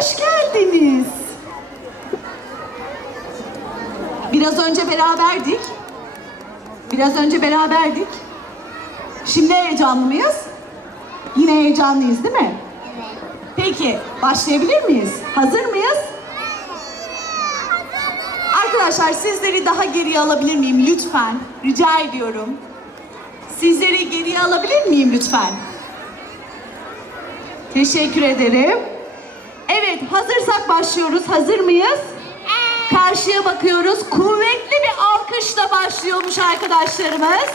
Hoş geldiniz. Biraz önce beraberdik. Biraz önce beraberdik. Şimdi heyecanlı mıyız? Yine heyecanlıyız değil mi? Peki, başlayabilir miyiz? Hazır mıyız? Arkadaşlar sizleri daha geriye alabilir miyim lütfen? Rica ediyorum. Sizleri geriye alabilir miyim lütfen? Teşekkür ederim. Evet, hazırsak başlıyoruz. Hazır mıyız? Karşıya bakıyoruz. Kuvvetli bir alkışla başlıyormuş arkadaşlarımız.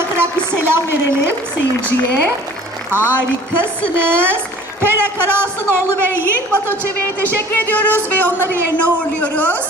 Bakarak bir selam verelim seyirciye. Harikasınız. Pere Karasınoğlu ve Yiğit Batoçevi'ye teşekkür ediyoruz ve onları yerine uğurluyoruz.